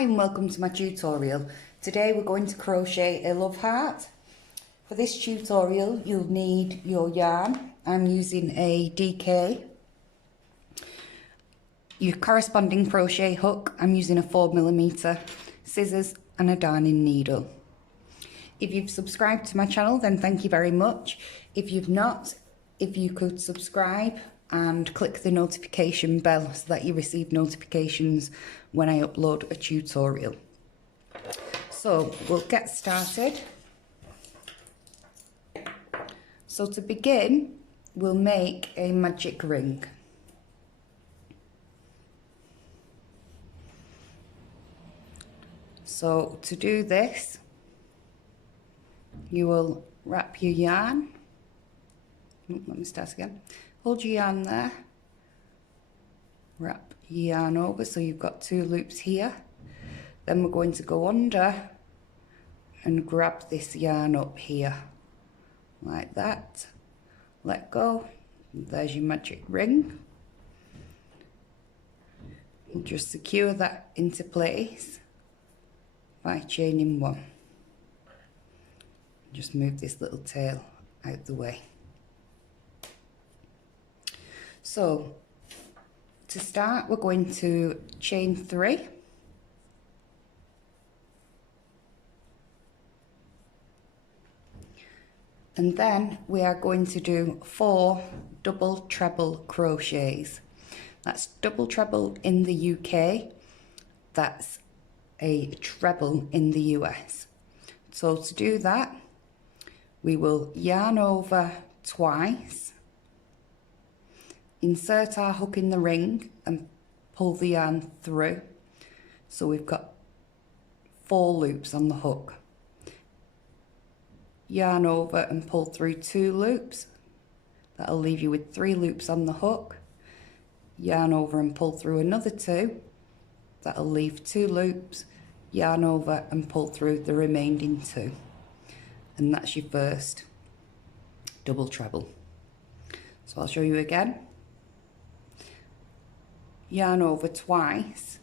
Hi and welcome to my tutorial. Today we're going to crochet a love heart. For this tutorial you'll need your yarn. I'm using a DK. Your corresponding crochet hook, I'm using a 4mm, scissors and a darning needle. If you've subscribed to my channel then thank you very much. If you've not, if you could subscribe and click the notification bell so that you receive notifications when I upload a tutorial. So we'll get started. So to begin, we'll make a magic ring. So to do this, you will wrap your yarn. Let me start again. Hold your yarn there, wrap your yarn over so you've got 2 loops here. Then we're going to go under and grab this yarn up here, like that. Let go, there's your magic ring. We'll just secure that into place by chaining 1. Just move this little tail out the way. So to start we're going to chain 3, and then we are going to do 4 double treble crochets. That's double treble in the UK, that's a treble in the US. So to do that we will yarn over twice, insert our hook in the ring and pull the yarn through. So we've got 4 loops on the hook. Yarn over and pull through 2 loops. That'll leave you with 3 loops on the hook. Yarn over and pull through another 2. That'll leave 2 loops. Yarn over and pull through the remaining 2. And that's your first double treble. So I'll show you again. Yarn over twice,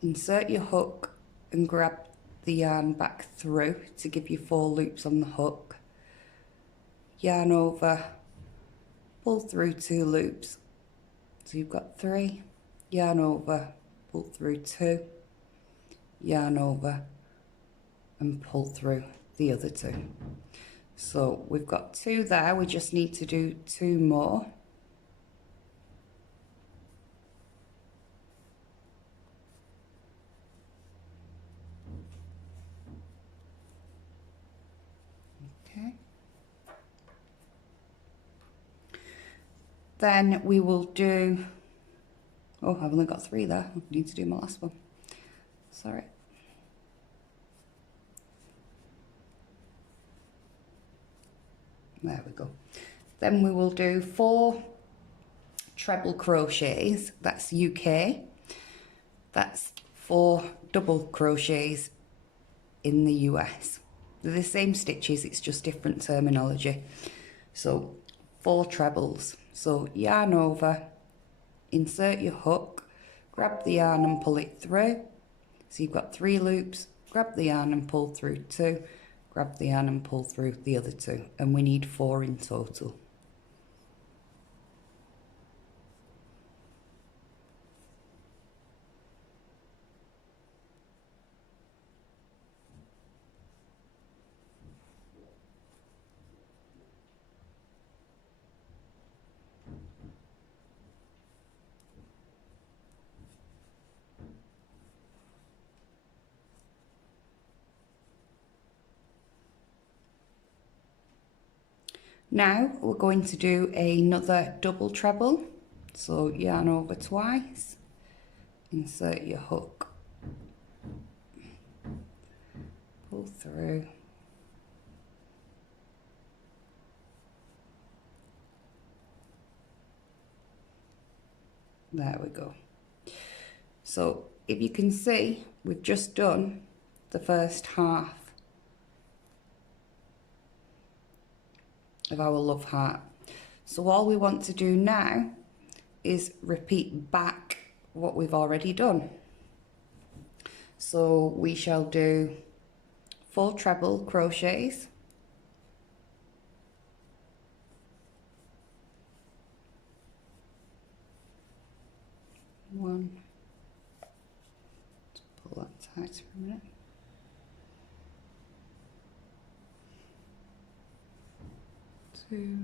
insert your hook and grab the yarn back through to give you 4 loops on the hook. Yarn over, pull through 2 loops, so you've got 3. Yarn over, pull through 2, yarn over and pull through the other 2. So we've got 2 there, we just need to do 2 more. Then we will do, oh, I've only got 3 there. I need to do my last one. Sorry. There we go. Then we will do 4 treble crochets. That's UK. That's 4 double crochets in the US. They're the same stitches, it's just different terminology. So 4 trebles. So yarn over, insert your hook, grab the yarn and pull it through. So you've got 3 loops, grab the yarn and pull through 2, grab the yarn and pull through the other 2, and we need 4 in total. Now we're going to do another double treble. So yarn over twice, insert your hook, pull through, there we go. So if you can see, we've just done the first half of our love heart. So all we want to do now is repeat back what we've already done. So we shall do 4 treble crochets, 1, let's pull that tight for a minute, 2,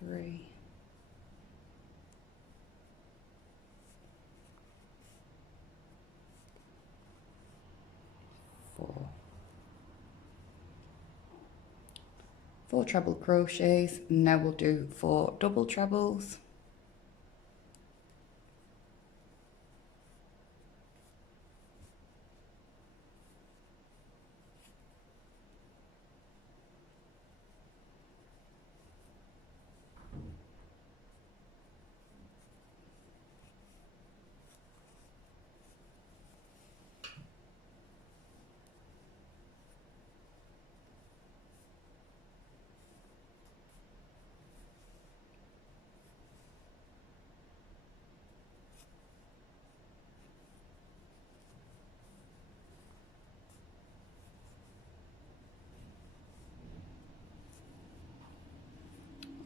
3, 4. 4 treble crochets, and now we'll do 4 double trebles,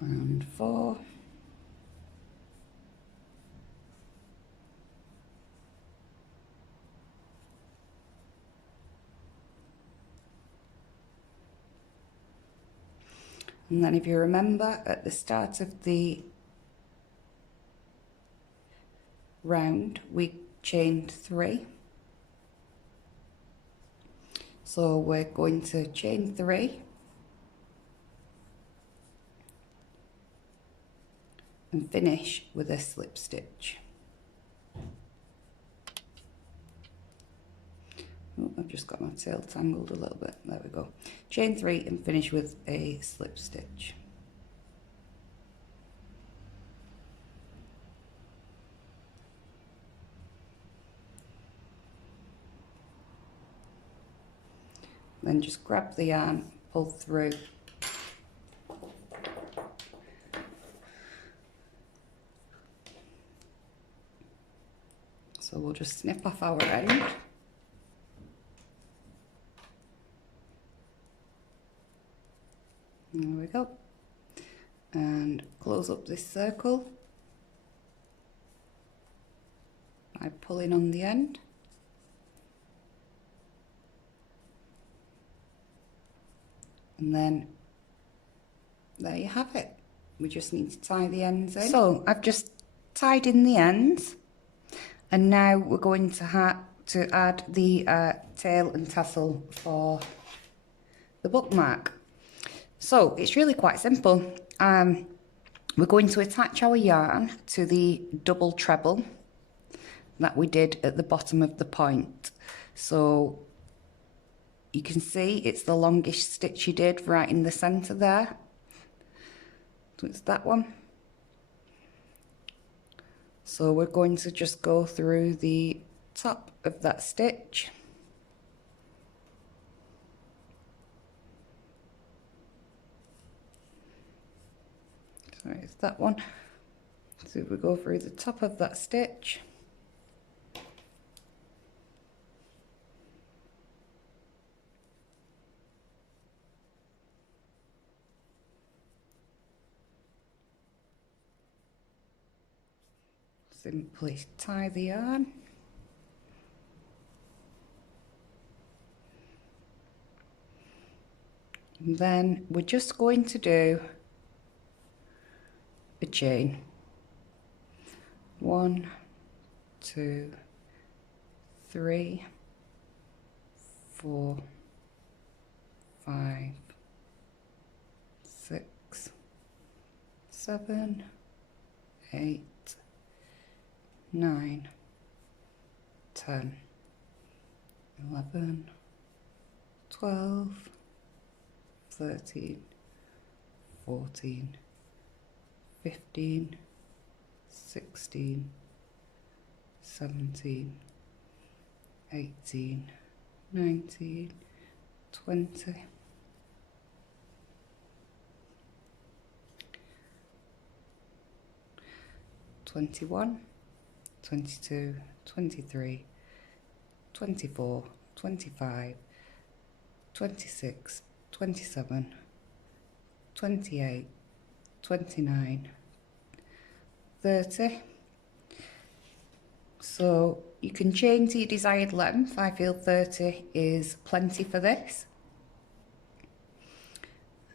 and 4. And then if you remember, at the start of the round, we chained 3. So we're going to chain 3 and finish with a slip stitch. Oh, I've just got my tail tangled a little bit. There we go. Chain 3 and finish with a slip stitch. Then just grab the yarn, pull through. So we'll just snip off our end. There we go. And close up this circle by pulling on the end. And then there you have it. We just need to tie the ends in. So I've just tied in the ends, and now we're going to add the tail and tassel for the bookmark. So it's really quite simple. We're going to attach our yarn to the double treble that we did at the bottom of the point. So you can see it's the longest stitch you did right in the center there. So it's that one. So we're going to just go through the top of that stitch. So it's that one. So if we go through the top of that stitch. Simply tie the yarn. And then we're just going to do a chain. 1, 2, 3, 4, 5, 6, 7, 8, 9, 10, 11, 12, 13, 14, 15, 16, 17, 18, 19, 20, 21, 22, 23, 24, 25, 26, 27, 28, 29, 30. So you can chain to your desired length. I feel 30 is plenty for this.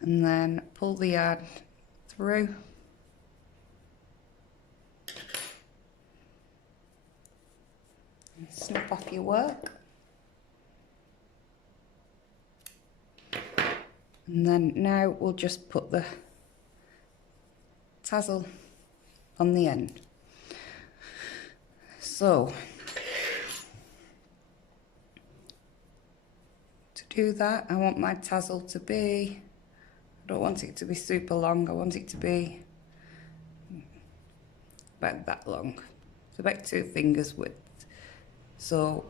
And then pull the yarn through. And snip off your work. And then now we'll just put the tassel on the end. So to do that, I want my tassel to be, I don't want it to be super long, I want it to be about that long. It's about 2 fingers width. So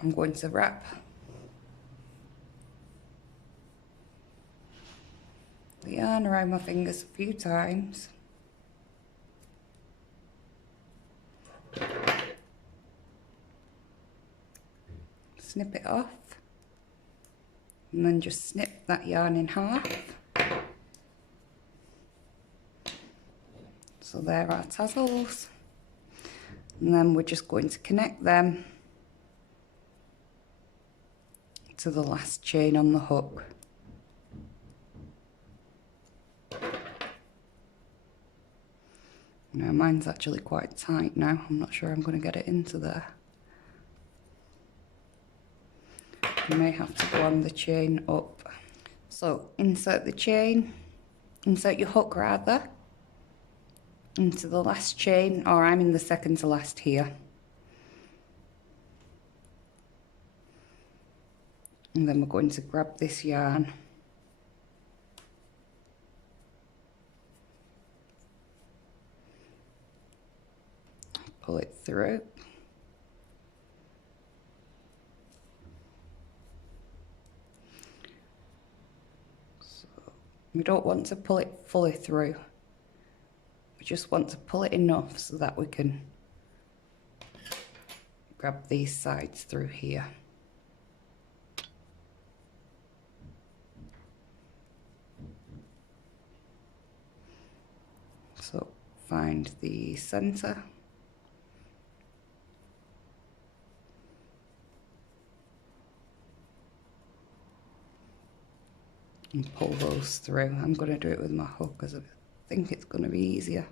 I'm going to wrap the yarn around my fingers a few times. Snip it off. And then just snip that yarn in half. So there are tassels. And then we're just going to connect them to the last chain on the hook. Now mine's actually quite tight now. I'm not sure I'm going to get it into there. You may have to go on the chain up. So insert the chain, insert your hook rather, into the last chain, or I'm in the second to last here. And then we're going to grab this yarn. Pull it through. So we don't want to pull it fully through. We just want to pull it enough so that we can grab these sides through here. So find the center. And pull those through. I'm going to do it with my hook because I think it's going to be easier.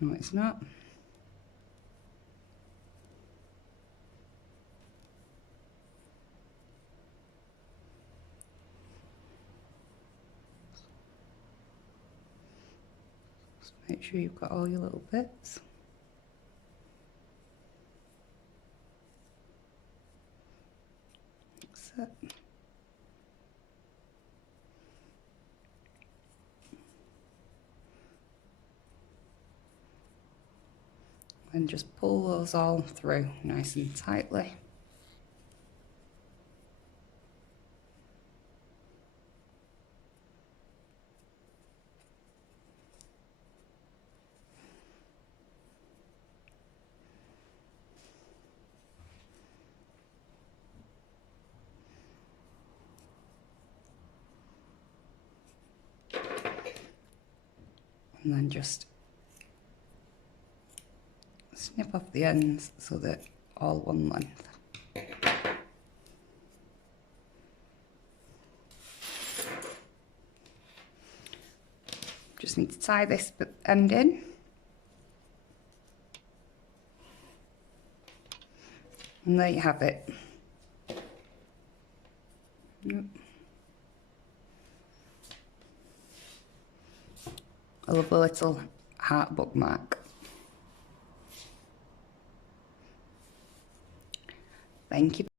No, it's not. Just make sure you've got all your little bits. That's it. And just pull those all through nice and tightly. And then just snip off the ends so they're all one length. Just need to tie this end in. And there you have it. Yep. I love the little heart bookmark. Thank you.